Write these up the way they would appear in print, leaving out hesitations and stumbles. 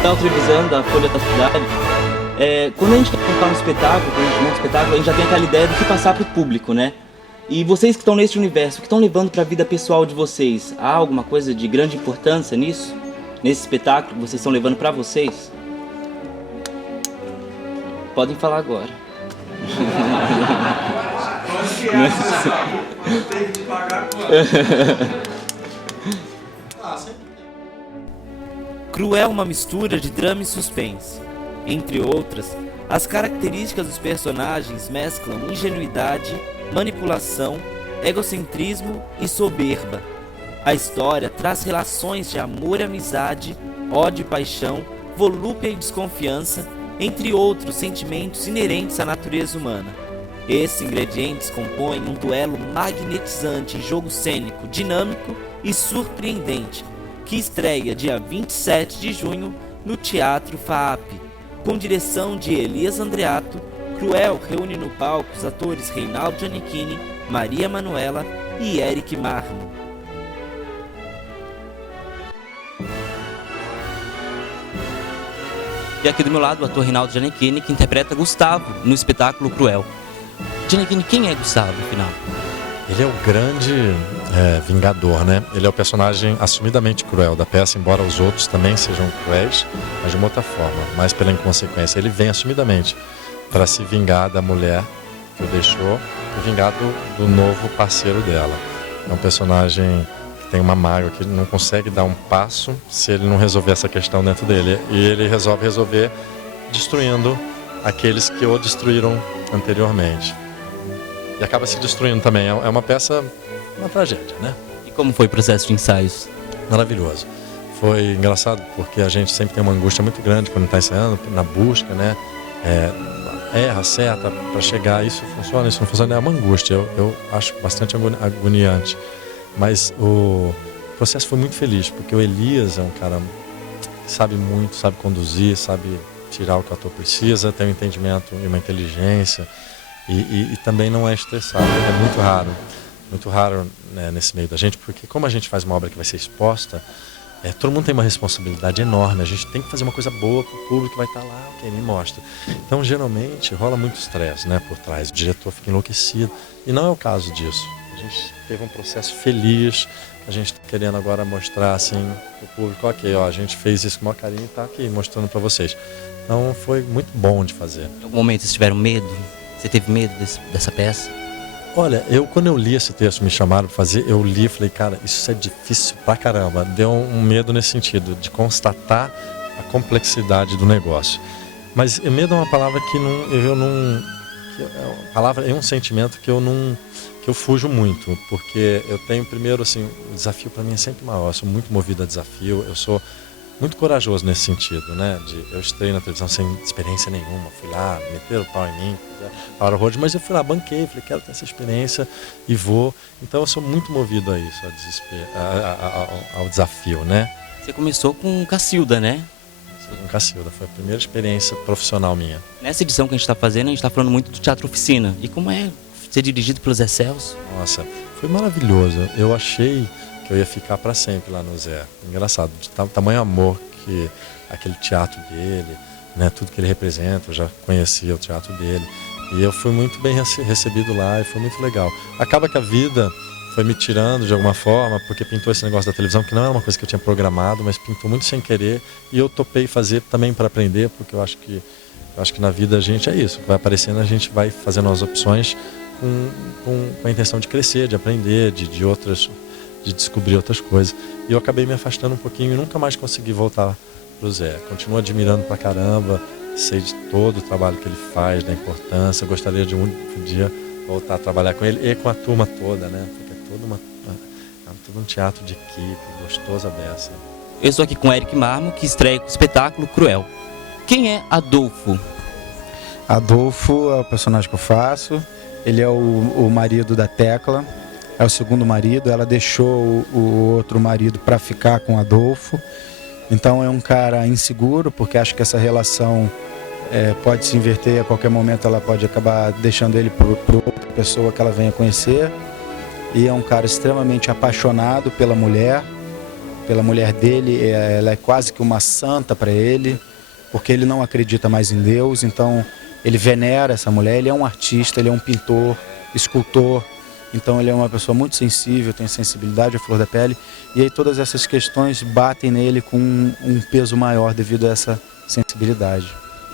Portal Trevisan, da Folha da Cidade. Quando a gente quer montar um espetáculo, quando a gente monta um espetáculo, a gente já tem aquela ideia do que passar para o público, né? E vocês que estão nesse universo, o que estão levando para a vida pessoal de vocês? Há alguma coisa de grande importância nisso? Nesse espetáculo que vocês estão levando para vocês? Podem falar agora. Tem que pagar quanto? Cruel é uma mistura de drama e suspense. Entre outras, as características dos personagens mesclam ingenuidade, manipulação, egocentrismo e soberba. A história traz relações de amor e amizade, ódio e paixão, volúpia e desconfiança, entre outros sentimentos inerentes à natureza humana. Esses ingredientes compõem um duelo magnetizante em jogo cênico, dinâmico e surpreendente, que estreia dia 27 de junho no Teatro FAAP. Com direção de Elias Andreato, Cruel reúne no palco os atores Reinaldo Giannichini, Maria Manuela e Eric Marmo. E aqui do meu lado o ator Reinaldo Giannichini, que interpreta Gustavo no espetáculo Cruel. Giannichini, quem é Gustavo, afinal? Ele é o grande vingador, né? Ele é o personagem assumidamente cruel da peça, embora os outros também sejam cruéis, mas de uma outra forma, mais pela inconsequência. Ele vem assumidamente para se vingar da mulher que o deixou e vingar do novo parceiro dela. É um personagem que tem uma mágoa, que não consegue dar um passo se ele não resolver essa questão dentro dele. E ele resolve resolver destruindo aqueles que o destruíram anteriormente. E acaba se destruindo também. É uma peça, uma tragédia, né? E como foi o processo de ensaios? Maravilhoso. Foi engraçado porque a gente sempre tem uma angústia muito grande quando está ensaiando, na busca, né? Erra, acerta para chegar, isso funciona, isso não funciona, é uma angústia. Eu acho bastante agoniante. Mas o processo foi muito feliz, porque o Elias é um cara que sabe muito, sabe conduzir, sabe tirar o que o ator precisa, tem um entendimento e uma inteligência. E também não é estressado, é muito raro, né, nesse meio da gente, porque como a gente faz uma obra que vai ser exposta, todo mundo tem uma responsabilidade enorme, a gente tem que fazer uma coisa boa para o público que vai estar lá, ok, me mostra. Então, geralmente, rola muito estresse, né, por trás, o diretor fica enlouquecido, e não é o caso disso. A gente teve um processo feliz, a gente está querendo agora mostrar assim para o público, ok, ó, a gente fez isso com o maior carinho e está aqui mostrando para vocês. Então, foi muito bom de fazer. Em algum momento vocês tiveram medo? Você teve medo dessa peça? Olha, quando eu li esse texto, me chamaram para fazer, eu li e falei, cara, isso é difícil pra caramba. Deu um medo nesse sentido, de constatar a complexidade do negócio. Mas medo é uma palavra é um sentimento que eu fujo muito, porque eu tenho primeiro, assim, o desafio para mim é sempre maior, eu sou muito movido a desafio, eu sou muito corajoso nesse sentido, né? Eu estreio na televisão sem experiência nenhuma, fui lá, meteram o pau em mim, para o road, mas eu fui lá, banquei, falei, quero ter essa experiência e vou. Então eu sou muito movido a isso, ao desafio, né? Você começou com Cacilda, né? Com Cacilda, foi a primeira experiência profissional minha. Nessa edição que a gente está fazendo, a gente está falando muito do Teatro Oficina. E como é ser dirigido pelos Zé Celso? Nossa, foi maravilhoso. Eu achei que eu ia ficar para sempre lá no Zé. Engraçado, de tamanho amor que aquele teatro dele, né, tudo que ele representa, eu já conhecia o teatro dele. E eu fui muito bem recebido lá e foi muito legal. Acaba que a vida foi me tirando de alguma forma, porque pintou esse negócio da televisão, que não era uma coisa que eu tinha programado, mas pintou muito sem querer. E eu topei fazer também para aprender, porque eu acho que na vida a gente é isso. Vai aparecendo, a gente vai fazendo as opções com a intenção de crescer, de aprender, de descobrir outras coisas. E eu acabei me afastando um pouquinho e nunca mais consegui voltar pro Zé. Continuo admirando pra caramba, sei de todo o trabalho que ele faz, da importância. Eu gostaria de um dia voltar a trabalhar com ele e com a turma toda, né? Porque é todo um teatro de equipe, gostoso a beça. Eu estou aqui com o Eric Marmo, que estreia com o espetáculo Cruel. Quem é Adolfo? Adolfo é o personagem que eu faço. Ele é o marido da Tecla, é o segundo marido. Ela deixou o outro marido para ficar com Adolfo. Então é um cara inseguro, porque acha que essa relação pode se inverter a qualquer momento. Ela pode acabar deixando ele para outra pessoa que ela venha conhecer. E é um cara extremamente apaixonado pela mulher, pela mulher dele, ela é quase que uma santa para ele, porque ele não acredita mais em Deus, então ele venera essa mulher. Ele é um artista, ele é um pintor, escultor, então ele é uma pessoa muito sensível, tem sensibilidade à flor da pele, e aí todas essas questões batem nele com um peso maior devido a essa sensibilidade.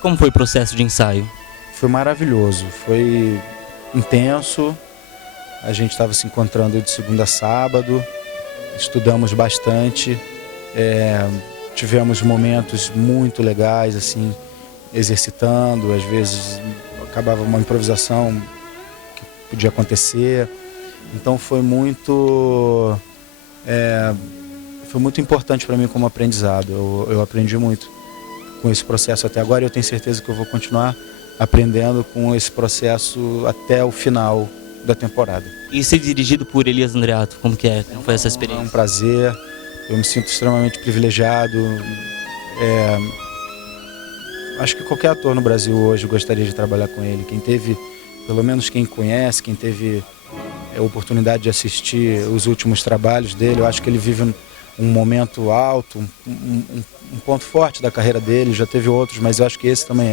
Como foi o processo de ensaio? Foi maravilhoso, foi intenso, a gente estava se encontrando de segunda a sábado, estudamos bastante, tivemos momentos muito legais, assim, exercitando, às vezes acabava uma improvisação que podia acontecer, então foi muito importante para mim como aprendizado. Eu aprendi muito com esse processo até agora, e eu tenho certeza que eu vou continuar aprendendo com esse processo até o final da temporada. E ser dirigido por Elias Andreato, como que é? Como foi essa É experiência? um prazer, eu me sinto extremamente privilegiado. Acho que qualquer ator no Brasil hoje gostaria de trabalhar com ele. Quem teve, pelo menos quem conhece, quem teve a oportunidade de assistir os últimos trabalhos dele, eu acho que ele vive um momento alto, um ponto forte da carreira dele. Já teve outros, mas eu acho que esse também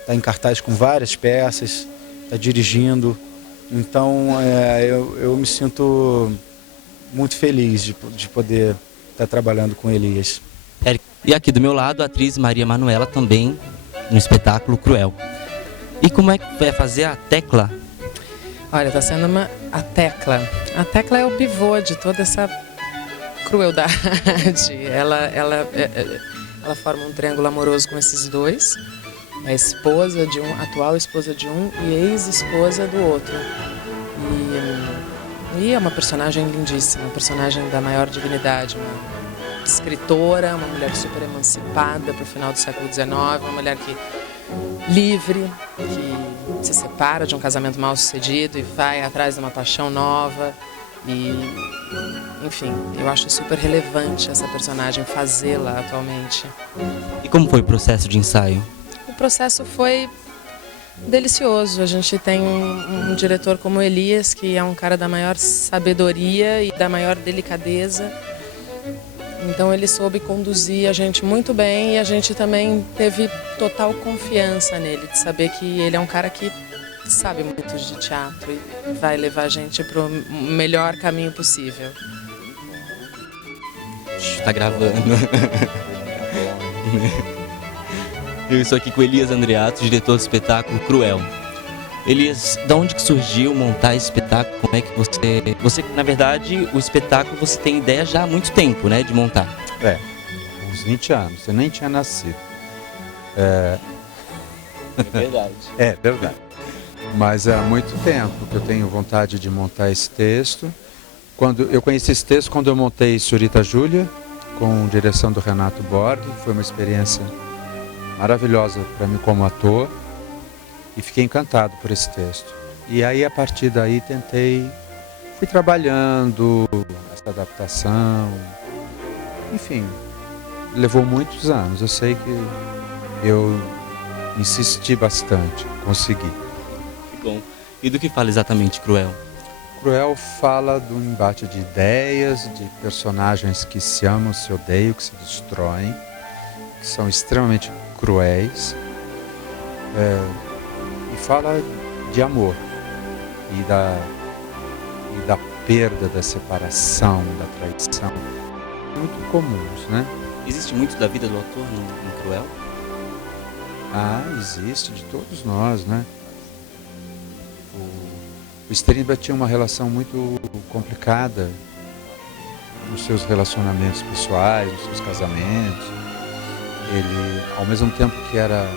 está em cartaz com várias peças, está dirigindo. Então eu me sinto muito feliz de poder estar trabalhando com Elias. E aqui do meu lado, a atriz Maria Manuela, também no espetáculo Cruel. E como é que vai fazer a Tecla? Olha, está sendo a Tecla. A Tecla é o pivô de toda essa crueldade. Ela forma um triângulo amoroso com esses dois. É esposa de um, atual esposa de um e ex-esposa do outro. E é uma personagem lindíssima, uma personagem da maior dignidade, uma escritora, uma mulher super emancipada para o final do século XIX, uma mulher livre, que se separa de um casamento mal sucedido e vai atrás de uma paixão nova. E, enfim, eu acho super relevante essa personagem, fazê-la atualmente. E como foi o processo de ensaio? O processo foi delicioso. A gente tem um diretor como Elias, que é um cara da maior sabedoria e da maior delicadeza. Então ele soube conduzir a gente muito bem, e a gente também teve total confiança nele, de saber que ele é um cara que sabe muito de teatro e vai levar a gente para o melhor caminho possível. Tá gravando. Eu estou aqui com Elias Andreato, diretor do espetáculo Cruel. Elias, da onde que surgiu montar esse espetáculo? Como é que você, na verdade, o espetáculo você tem ideia já há muito tempo, né, de montar? Uns 20 anos, você nem tinha nascido. É verdade. É verdade. Mas há muito tempo que eu tenho vontade de montar esse texto. Eu conheci esse texto quando eu montei Senhorita Júlia, com direção do Renato Borg. Foi uma experiência maravilhosa para mim como ator. E fiquei encantado por esse texto. E aí, a partir daí, fui trabalhando essa adaptação. Enfim, levou muitos anos. Eu sei que eu insisti bastante, consegui. Que bom. E do que fala exatamente Cruel? Cruel fala do embate de ideias, de personagens que se amam, se odeiam, que se destroem, que são extremamente cruéis. E fala de amor e da perda, da separação, da traição, muito comuns, né? Existe muito da vida do autor em Cruel? Existe, de todos nós, né? O Strindberg tinha uma relação muito complicada nos seus relacionamentos pessoais, nos seus casamentos. Ele, ao mesmo tempo que era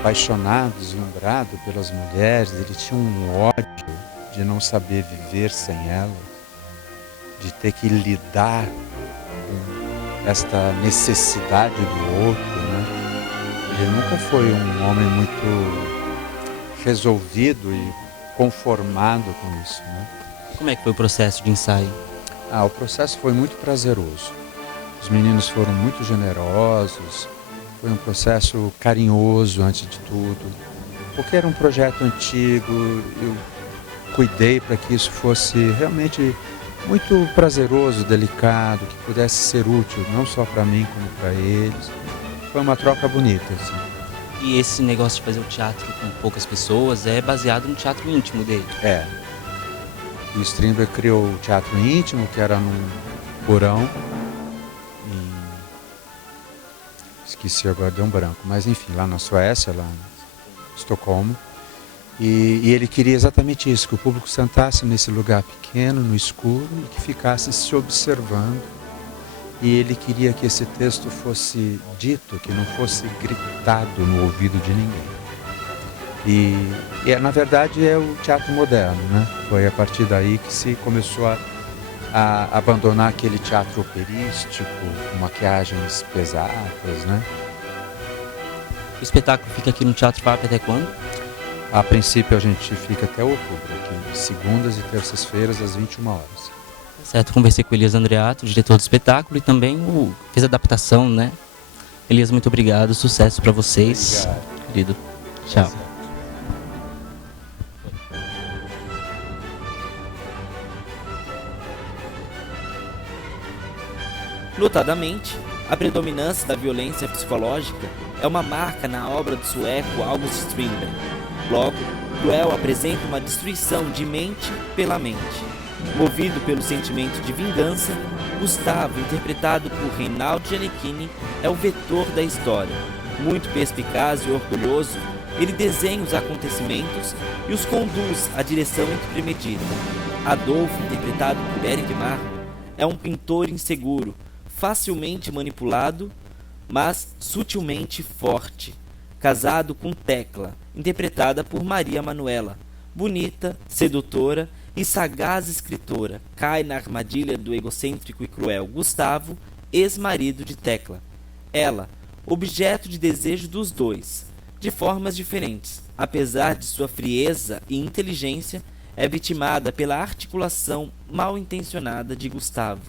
apaixonado, deslumbrado pelas mulheres, ele tinha um ódio de não saber viver sem elas, de ter que lidar com esta necessidade do outro, né? Ele nunca foi um homem muito resolvido e conformado com isso, né? Como é que foi o processo de ensaio? O processo foi muito prazeroso. Os meninos foram muito generosos. Foi um processo carinhoso, antes de tudo, porque era um projeto antigo. Eu cuidei para que isso fosse realmente muito prazeroso, delicado, que pudesse ser útil, não só para mim, como para eles. Foi uma troca bonita, assim. E esse negócio de fazer o teatro com poucas pessoas é baseado no teatro íntimo dele. É. O Strindberg criou o teatro íntimo, que era num porão. Esqueci agora, deu um branco. Mas enfim, lá na Suécia, lá em Estocolmo. E ele queria exatamente isso, que o público sentasse nesse lugar pequeno, no escuro, e que ficasse se observando. E ele queria que esse texto fosse dito, que não fosse gritado no ouvido de ninguém. E na verdade é o teatro moderno, né? Foi a partir daí que se começou a abandonar aquele teatro operístico, com maquiagens pesadas, né? O espetáculo fica aqui no Teatro FAP até quando? A princípio a gente fica até outubro, aqui, segundas e terças-feiras, às 21 horas. Certo, conversei com o Elias Andreato, diretor do espetáculo, e também fez a adaptação, né? Elias, muito obrigado, sucesso para vocês. Obrigado. Querido, tchau. Notadamente, a predominância da violência psicológica é uma marca na obra do sueco August Strindberg. Logo, Cruel apresenta uma destruição de mente pela mente. Movido pelo sentimento de vingança, Gustavo, interpretado por Reinaldo Giannichini, é o vetor da história. Muito perspicaz e orgulhoso, ele desenha os acontecimentos e os conduz à direção premedita. Adolfo, interpretado por Eric Marmo, é um pintor inseguro, facilmente manipulado, mas sutilmente forte. Casado com Tecla, interpretada por Maria Manuela, bonita, sedutora e sagaz escritora, cai na armadilha do egocêntrico e cruel Gustavo, ex-marido de Tecla. Ela, objeto de desejo dos dois, de formas diferentes. Apesar de sua frieza e inteligência, é vitimada pela articulação mal intencionada de Gustavo.